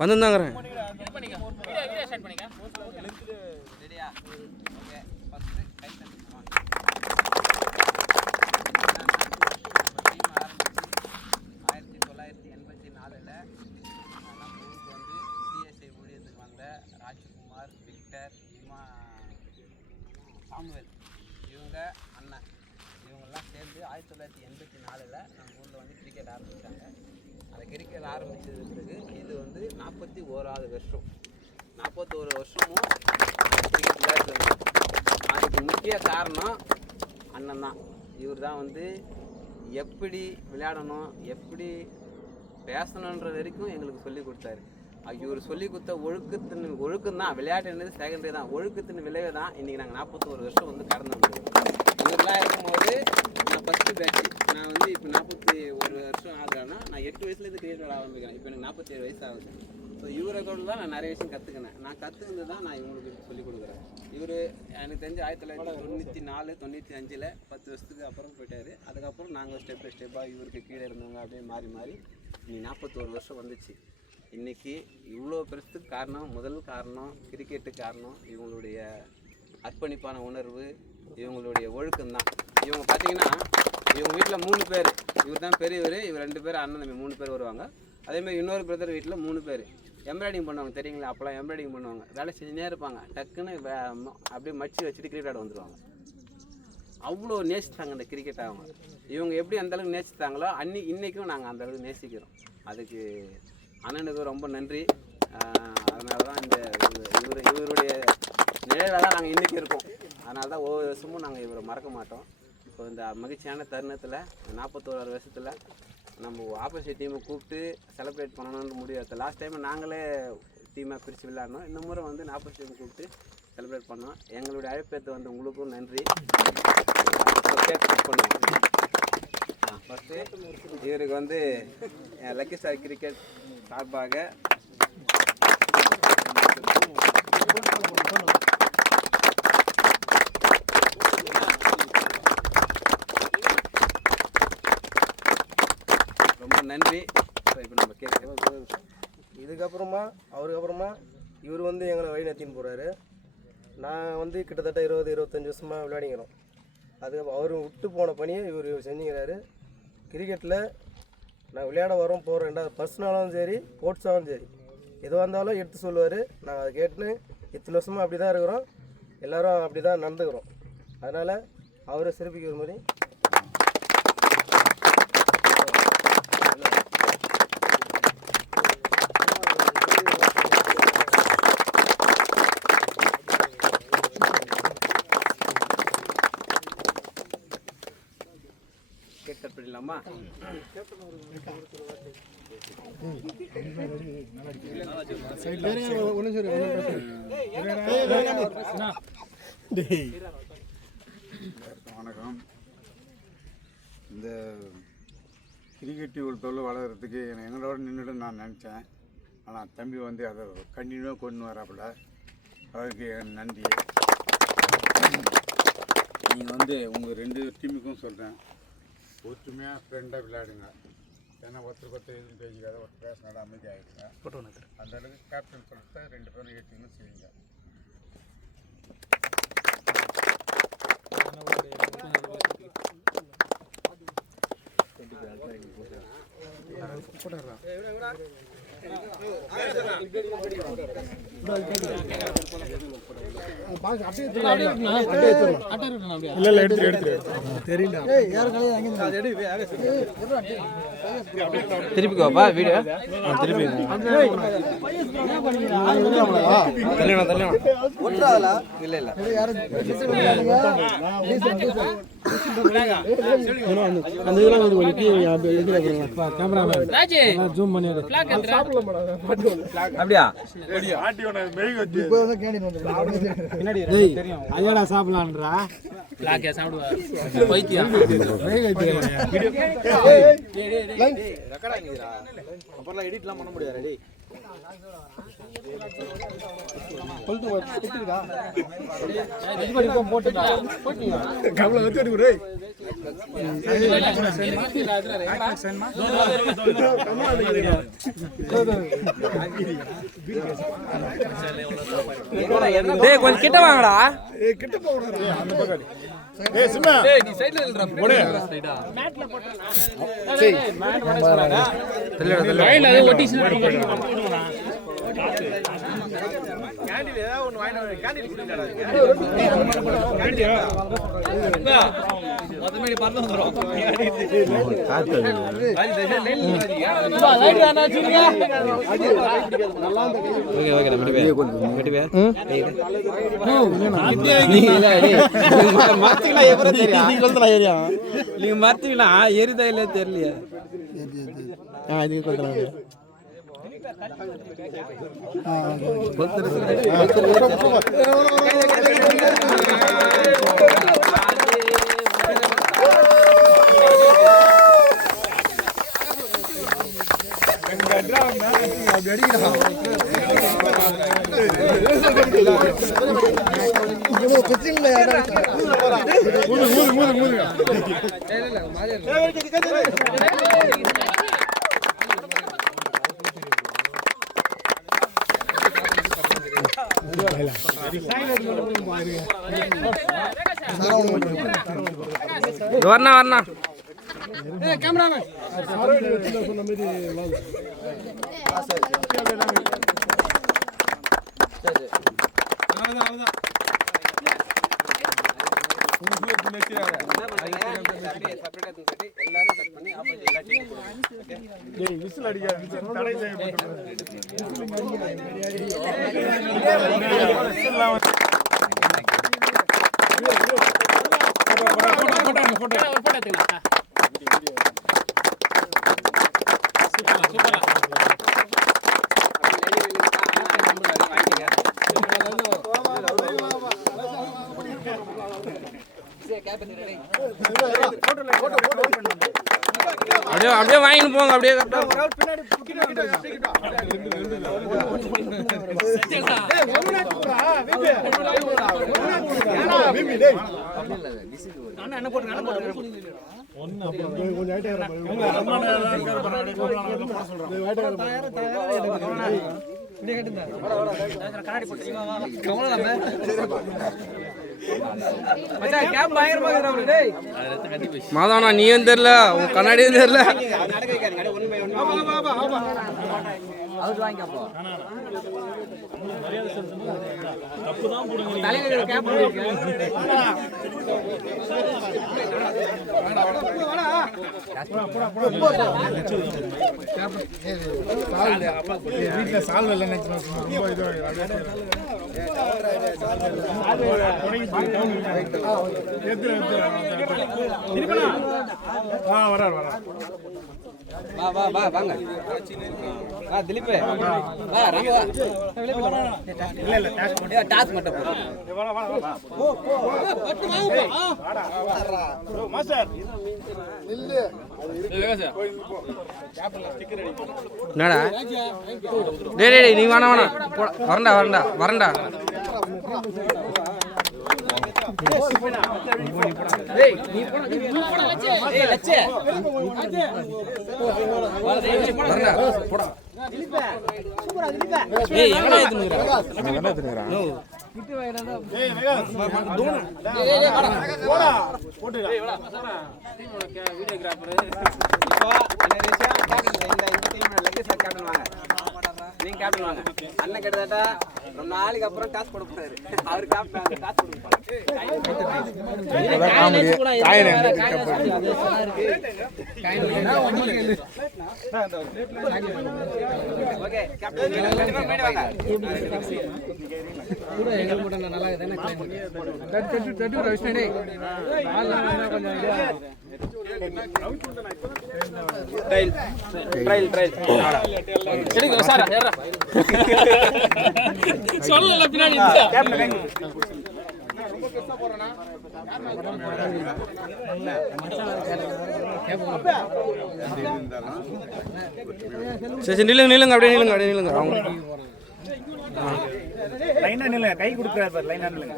வந்துருந்தாங்கிறேன். Rajkumar, Victor, Samuel இவங்க அண்ணன் இவங்கெல்லாம் சேர்ந்து 1984 நம்ம ஊரில் வந்து கிரிக்கெட் ஆரம்பித்தாங்க. அந்த கிரிக்கெட் ஆரம்பித்தது பிறகு இது வந்து 41வது வருஷம். 41 வருஷமும் கிரிக்கெட் விளையாடுறது. அதுக்கு முக்கிய காரணம் அண்ணன் தான். இவர் தான் வந்து எப்படி விளையாடணும், எப்படி பேசணுன்ற வரைக்கும் எங்களுக்கு சொல்லி கொடுத்தாரு. இவர் சொல்லி கொடுத்த ஒழுக்கம் தான். விளையாட்டுன்றது செகண்டரி தான். ஒழுக்கத்தின் விளைவு தான் இன்றைக்கி நாங்கள் 41 வருஷம் வந்து கடந்து வந்துருக்கோம். இவரெல்லாம் இருக்கும்போது நான் ஃபஸ்ட்டு பேட்ச். நான் வந்து இப்போ 41 வருஷம் ஆகுறேன்னா நான் 8 வயசுலேருந்து கிரிக்கெட் விளையாட ஆரம்பிக்கிறேன். இப்போ எனக்கு 47 வயசு ஆகுது. ஸோ இவரை கூட தான் நான் நிறைய விஷயம் கற்றுக்கினேன். நான் கற்றுக்கிட்டு தான் நான் இவங்களுக்கு சொல்லிக் கொடுக்குறேன். இவர் எனக்கு தெரிஞ்சு 1994, 95 10 வருஷத்துக்கு அப்புறம் போயிட்டார். அதுக்கப்புறம் நாங்கள் ஸ்டெப் பை ஸ்டெப்பாக இவருக்கு கீழே இருந்தவங்க அப்படியே மாறி மாறி இன்னைக்கு 41 வருஷம் வந்துச்சு. இன்றைக்கி இவ்வளோ பெருசுக்கு காரணம், முதல் காரணம் கிரிக்கெட்டு காரணம் இவங்களுடைய அர்ப்பணிப்பான உணர்வு, இவங்களுடைய ஒழுக்கம்தான். இவங்க பார்த்தீங்கன்னா இவங்க வீட்டில் 3 பேர். இவர் தான் பெரியவர். இவர் 2 பேர் அண்ணன் தம்பி 3 பேர் வருவாங்க. அதேமாதிரி இன்னொரு பிரதர் வீட்டில் 3 பேர். எம்ப்ராய்டிங் பண்ணுவாங்க தெரியுங்களா? அப்போலாம் எம்ப்ராய்டிங் பண்ணுவாங்க. வேலை செஞ்சுனே இருப்பாங்க. டக்குன்னு அப்படியே மடித்து வச்சுட்டு கிரிக்கெட் ஆட வந்துடுவாங்க. அவ்வளோ நேசித்தாங்க இந்த கிரிக்கெட். அவங்க இவங்க எப்படி அந்தளவுக்கு நேசித்தாங்களோ இன்றைக்கும் நாங்கள் அந்தளவுக்கு நேசிக்கிறோம். அதுக்கு அண்ணனுக்கு ரொம்ப நன்றி. அதனால தான் இந்த இவருடைய நிலையில தான் நாங்கள் இன்றைக்கி இருக்கோம். அதனால தான் ஒவ்வொரு வருஷமும் நாங்கள் இவரை மறக்க மாட்டோம். இப்போ இந்த மகிழ்ச்சியான தருணத்தில் 41 வருஷத்தில் நம்ம ஆப்போசிட் டீமை கூப்பிட்டு செலிப்ரேட் பண்ணணும்னு முடியாது. லாஸ்ட் டைம் நாங்களே டீமாக பிரித்து விளையாடணும். இந்த முறை வந்து ஆப்போசிட் டீமை கூப்பிட்டு செலிப்ரேட் பண்ணோம். எங்களுடைய அழைப்பேற்று வந்து உங்களுக்கும் நன்றி. கேக் கட் பண்ணுவோம். ஃபஸ்ட்டு இவருக்கு வந்து லக்கி ஸ்டார் கிரிக்கெட் சார்பாக ரொம்ப நன்றி. இப்போ நம்ம கேட்க இதுக்கப்புறமா அவருக்கப்புறமா இவர் வந்து எங்களை வழி நடத்தின்னு போகிறாரு. நான் வந்து கிட்டத்தட்ட 20-25 வருஷமாக விளையாடிக்கிறோம். அதுக்கப்புறம் அவர் விட்டு போன பணியை இவர் செஞ்சுக்கிறாரு. கிரிக்கெட்டில் நான் விளையாட வரோம் போகிறோம், ரெண்டாவது பர்சனலாகவும் சரி ஸ்போர்ட்ஸாகவும் சரி எதுவாக இருந்தாலும் எடுத்து சொல்லுவார். நாங்கள் அதை கேட்டுன்னு இத்தனை வருஷமாக அப்படி தான் இருக்கிறோம். எல்லோரும் அப்படி தான் நடந்துக்கிறோம். அதனால் அவரை சிறப்பிக்கிற மாதிரி கேட்கட் பண்ணிடலாமா? வணக்கம். இந்த கிரிக்கெட் ஒரு தொழில் வளர்கிறதுக்கு எங்களோட நின்றுட்டு நான் நினச்சேன். ஆனால் தம்பி வந்து அதை கண்டினியூவாக கொண்டு வராப்புல. அவருக்கு நன்றி. நீங்கள் வந்து உங்கள் 2 டீமுக்கும் சொல்கிறேன், ஒற்றுமையாக ஃப்ரெண்டாக விளையாடுங்க. ஏன்னா ஒருத்தருக்கு எதுவும் பேசிக்காத, ஒரு பேசினால அமைதியாகிடுங்க. அந்த அளவுக்கு கேப்டன் சொல்லிட்டு 2 பேரும் ஏற்றுக்கணும் செய்யுங்க. திருப்பிக்கோப்பா வீடியோ. திருப்பி இல்லை இல்லை அந்த இதெல்லாம் ஜூம் பண்ணி அப்படியா? ஐயாடா சாப்பிடலான்றா அப்புறம் எடிட்லாம் பண்ண முடியாது. கொஞ்சம் கிட்ட வாங்கடா. நீங்க மறத்தீங்களா எரிதா இல்ல தெரியலையா? வரணா வரணா அப்படியே வாங்கிட்டு போங்க. அப்படியே மாதானா நீயும் தெரியல, உன் கண்ணாடியும் தெரியல. வா வா வா வாங்க. வா திலீப் வா ராம வா. இல்ல இல்ல டாஸ் மட்டும் போ. வா வா வா. பட்டு வாங்க. ப்ரோ மாஸ்டர் இல்ல என்னடா டேய் டேய் நீ வாடா வாடா வரண்டா வரண்டா வரண்டா. டேய் நீ போடா லட்சே. ஏய் லட்சே வரண்டா போடா. சூப்பரா திலீப். ஏய் எங்கடா ஏத்துங்கறா? நோ கிட்ட வாடா. ஏய் வேகா தூண. ஏய் ஏய் வாடா போடா போடுடா. ஏய் வாடா டீமோட வீடியோகிராஃபர் இப்போ அனரேஷா கேப்டன் இந்த டீமோட லெக்கே சார் கேப்டன் வாங்க. நீங்க கேப்டன் வாங்க. அண்ணன் கிட்டத்தட்ட ரொம்ப நாளைக்கு அப்புறம் டாஸ் போட போறாரு. அவர் கேப்டன் டாஸ் போடுவாங்க. ஓகே கேப்டன் மேல வாங்க. கூட எங்க கூட நல்லா இருக்குதானே தட்டு ரவிஷ்ணே ஆளா கொஞ்சம் ட்ரைல் எடுங்க சார் ஏறா சொல்லல பின்னாடி கேப்டன் சரி நில்லுங்க அப்படியே நில்லுங்க அவங்க லைனா நில்லுங்க, கை கொடுக்குறாரு பாரு, லைனா நில்லுங்க.